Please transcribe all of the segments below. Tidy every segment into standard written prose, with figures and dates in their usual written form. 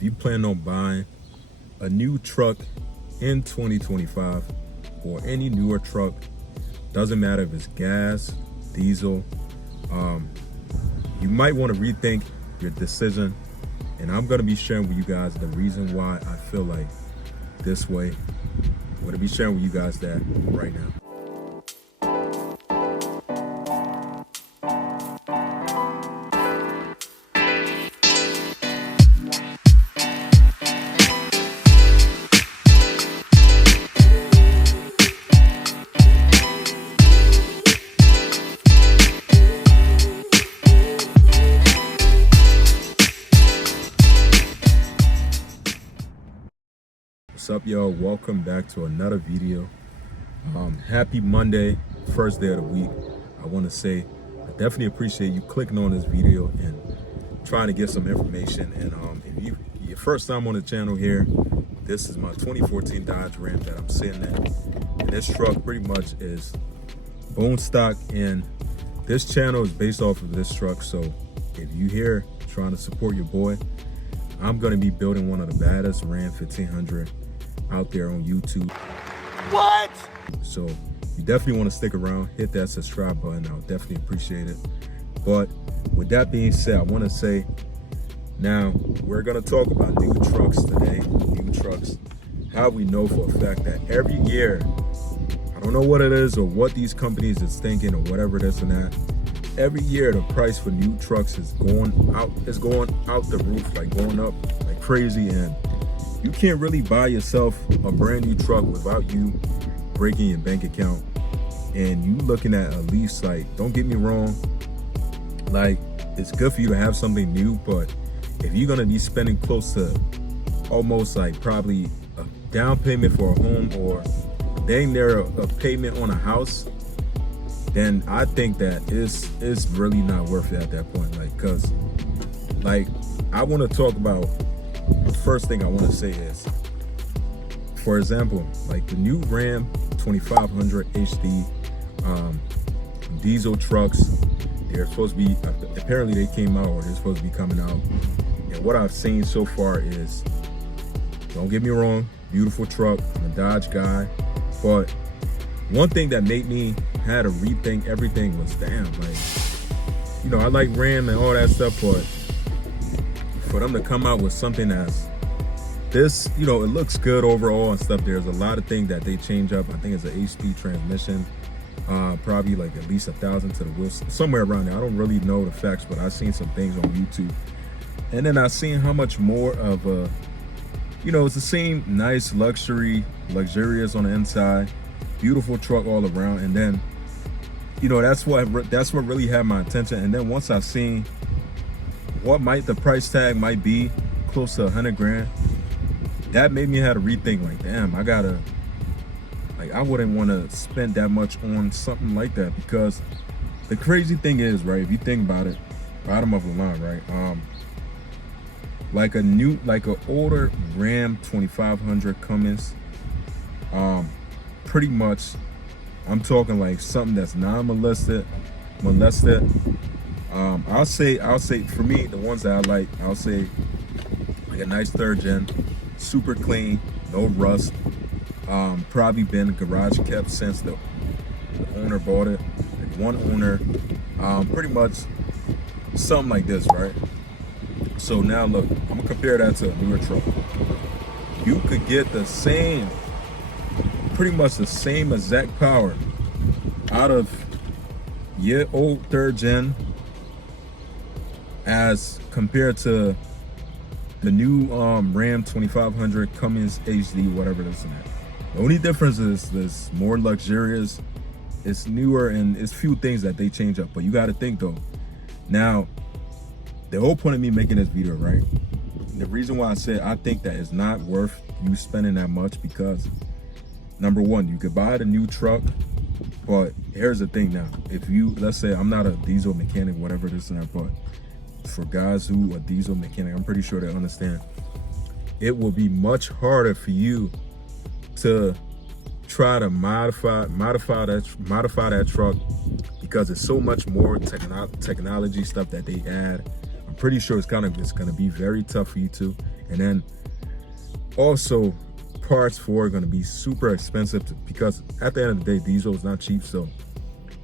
If you plan on buying a new truck in 2025 or any newer truck, doesn't matter if it's gas, diesel, you might want to rethink your decision. And I'm going to be sharing with you guys the reason why I feel like this way. I'm going to be sharing with you guys that right now. What's up, y'all? Welcome back to another video. Happy Monday, first day of the week. I want to say I definitely appreciate you clicking on this video and trying to get some information. And if your first time on the channel here, this is my 2014 Dodge Ram that I'm sitting in. And this truck pretty much is bone stock, and this channel is based off of this truck. So if you here trying to support your boy, I'm going to be building one of the baddest Ram 1500 out there on YouTube. What? So you definitely want to stick around, hit that subscribe button. I'll definitely appreciate it. But with that being said, I want to say now we're going to talk about new trucks today. New trucks. How we know for a fact that every year, I don't know what it is or what these companies is thinking or whatever this and that, every year the price for new trucks is going out the roof, like going up like crazy. And you can't really buy yourself a brand new truck without you breaking your bank account and you looking at a lease. Like, don't get me wrong, like, it's good for you to have something new, but if you're gonna be spending close to almost like probably a down payment for a home or dang near a payment on a house, then I think that it's really not worth it at that point. Like, cause like I want to talk about, the first thing I want to say is, for example, like the new Ram 2500 HD diesel trucks, they're supposed to be, apparently they came out or they're supposed to be coming out. And what I've seen so far is, don't get me wrong, beautiful truck. I'm a Dodge guy, but one thing that made me had to rethink everything was, damn, like, you know, I like Ram and all that stuff, but for them to come out with something that's this, you know, it looks good overall and stuff. There's a lot of things that they change up. I think it's an HD transmission, probably like at least 1,000 to the wheels, somewhere around there. I don't really know the facts, but I've seen some things on YouTube. And then I've seen how much more of a, you know, it's the same nice luxurious on the inside, beautiful truck all around. And then, you know, that's what really had my attention. And then once I've seen what the price tag might be, close to 100 grand, that made me have to rethink, like, damn, I wouldn't want to spend that much on something like that. Because the crazy thing is, right, if you think about it, bottom of the line, right, like an older Ram 2500 Cummins, pretty much, I'm talking like something that's non-molested. I'll say for me, the ones that I like, I'll say like a nice third gen, super clean, no rust, probably been garage kept since the owner bought it, like one owner, pretty much something like this, right? So now look, I'm gonna compare that to a newer truck. You could get the same, pretty much the same exact power out of your old third gen as compared to the new Ram 2500 Cummins HD, whatever this and that. The only difference is this more luxurious, it's newer, and it's few things that they change up. But you got to think though, now the whole point of me making this video, right, the reason why I said I think that it's not worth you spending that much, because number one, you could buy the new truck, but here's the thing now, if you, let's say, I'm not a diesel mechanic, whatever this and that, but for guys who are diesel mechanic, I'm pretty sure they understand, it will be much harder for you to try to modify that truck, because it's so much more technology stuff that they add. I'm pretty sure it's gonna be very tough for you to, And then also parts for are going to be super expensive because at the end of the day, diesel is not cheap. So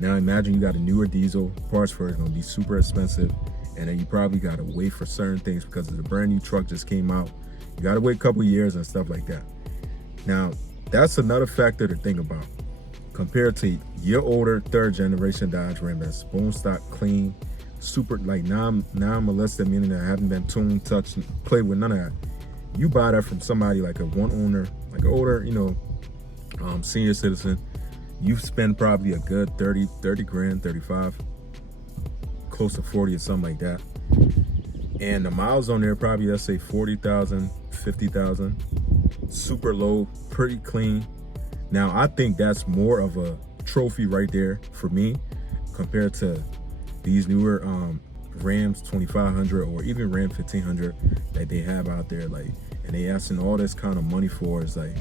now imagine you got a newer diesel, parts for it is going to be super expensive. And then you probably got to wait for certain things because the brand new truck just came out. You got to wait a couple years and stuff like that. Now, that's another factor to think about. Compared to your older third generation Dodge Ram that's bone stock, clean, super like non-molested, meaning that haven't been tuned, touched, played with, none of that. You buy that from somebody like a one owner, like an older, senior citizen. You spend probably a good 30 grand, 35, close to 40 or something like that. And the miles on there probably, let's say 40,000, 50,000, super low, pretty clean. Now, I think that's more of a trophy right there for me compared to these newer Rams 2500 or even Ram 1500 that they have out there. Like, and they asking all this kind of money for. It's like,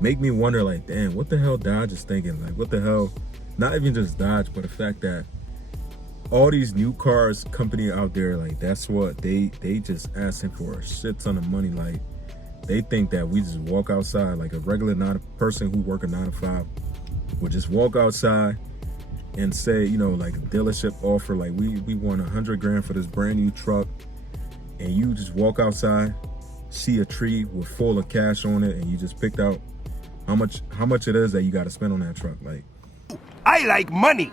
make me wonder, like, damn, what the hell Dodge is thinking? Like, what the hell, not even just Dodge, but the fact that all these new cars company out there, like, that's what they just asking for a shit ton of money. Like, they think that we just walk outside like a regular person who work a 9 to 5 would just walk outside and say, like a dealership offer, like we want 100 grand for this brand new truck, and you just walk outside, see a tree with full of cash on it, and you just picked out how much it is that you got to spend on that truck. Like, I like money.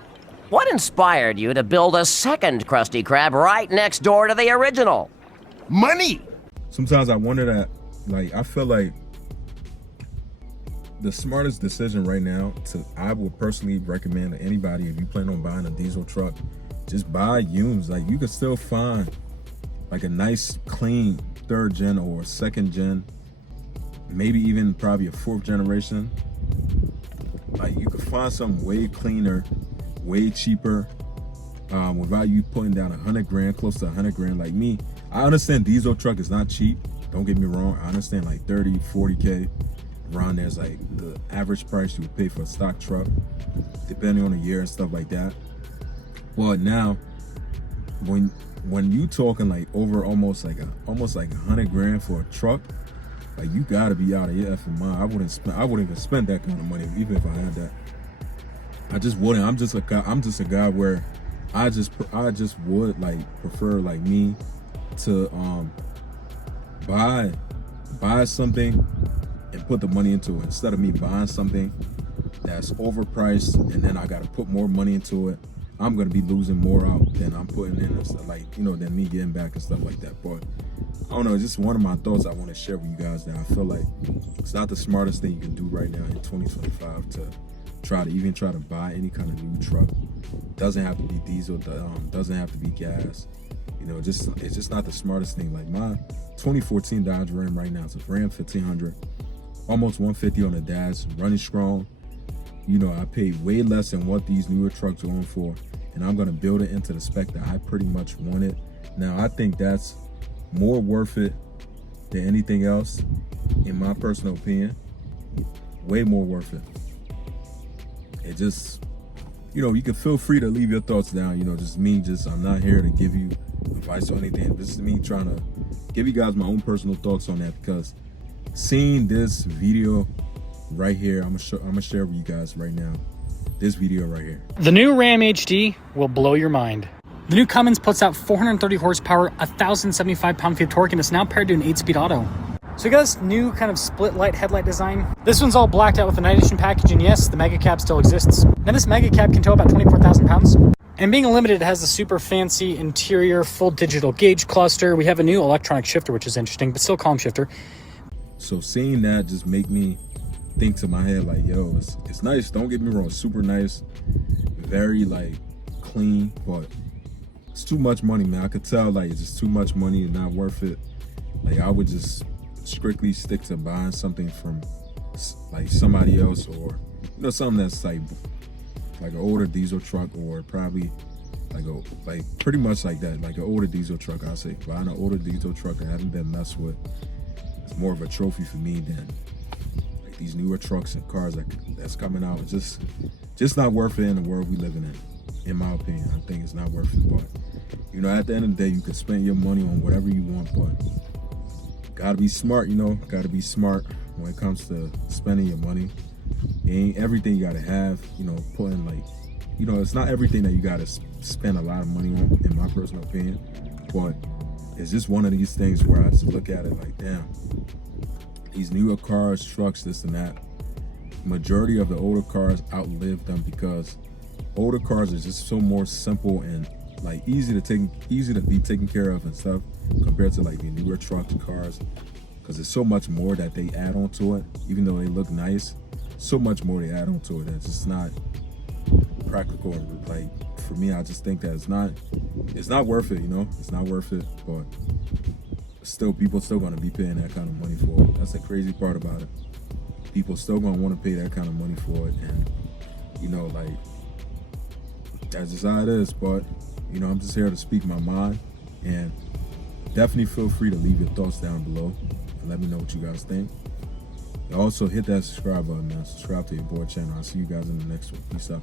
What inspired you to build a second Krusty Krab right next door to the original? Money. Sometimes I wonder that, like, I feel like the smartest decision right now I would personally recommend to anybody, if you plan on buying a diesel truck, just buy used. Like, you can still find like a nice clean third gen or second gen, maybe even probably a fourth generation. Like, you can find something way cleaner, way cheaper, without you putting down 100 grand, close to 100 grand. Like me, I understand diesel truck is not cheap. Don't get me wrong. I understand like 30, 40K around there's like the average price you would pay for a stock truck, depending on the year and stuff like that. But now, when you talking like over almost like 100 grand for a truck, like, you gotta be out of your effing mind. I wouldn't even spend that kind of money even if I had that. I just wouldn't. I'm just a guy where I just would like prefer, like, me to buy something and put the money into it, instead of me buying something that's overpriced and then I gotta put more money into it. I'm gonna be losing more out than I'm putting in and stuff, like, than me getting back and stuff like that. But I don't know, just one of my thoughts I want to share with you guys, that I feel like it's not the smartest thing you can do right now in 2025 to try to buy any kind of new truck. Doesn't have to be diesel, doesn't have to be gas. It's just not the smartest thing. Like, my 2014 Dodge Ram right now, it's a Ram 1500, almost 150 on the dash, running strong. I paid way less than what these newer trucks are going for, and I'm going to build it into the spec that I pretty much wanted. Now, I think that's more worth it than anything else, in my personal opinion. Way more worth it. It just, you can feel free to leave your thoughts down. I'm not here to give you advice or anything. This is me trying to give you guys my own personal thoughts on that, because seeing this video right here, I'm gonna share with you guys right now, this video right here. The new Ram HD will blow your mind. The new Cummins puts out 430 horsepower, 1,075 pound-feet of torque, and it's now paired to an 8-speed auto. So we got this new kind of split light headlight design. This one's all blacked out with the night edition package, and yes, the Mega Cab still exists. Now, this Mega Cab can tow about 24,000 pounds. And being limited, it has a super fancy interior, full digital gauge cluster. We have a new electronic shifter, which is interesting, but still column shifter. So seeing that just make me think to my head, like, yo, it's nice. Don't get me wrong, super nice, very like clean, but it's too much money, man. I could tell, like, it's just too much money and not worth it. Like, I would just strictly stick to buying something from like somebody else, or something that's like an older diesel truck, or probably like pretty much like that, like an older diesel truck. I'll say buying an older diesel truck that hasn't been messed with, it's more of a trophy for me than like these newer trucks and cars that's coming out. It's just not worth it in the world we living in my opinion. I think it's not worth it. But at the end of the day, you can spend your money on whatever you want, but gotta be smart, you know, gotta be smart when it comes to spending your money. It ain't everything you gotta have, you know, putting like, you know, it's not everything that you gotta spend a lot of money on, in my personal opinion, but it's just one of these things where I just look at it like, damn, these newer cars, trucks, this and that, majority of the older cars outlive them because older cars are just so more simple and like easy to be taken care of and stuff compared to like the newer trucks, cars, because there's so much more that they add on to it. Even though they look nice, so much more they add on to it. It's just not practical. And like for me, I just think that it's not worth it. You know, it's not worth it. But still, people still gonna be paying that kind of money for it. That's the crazy part about it. People still gonna want to pay that kind of money for it, and you know, like that's just how it is. But you know, I'm just here to speak my mind, and definitely feel free to leave your thoughts down below and let me know what you guys think. And also hit that subscribe button, man. Subscribe to your boy channel. I'll see you guys in the next one. Peace out.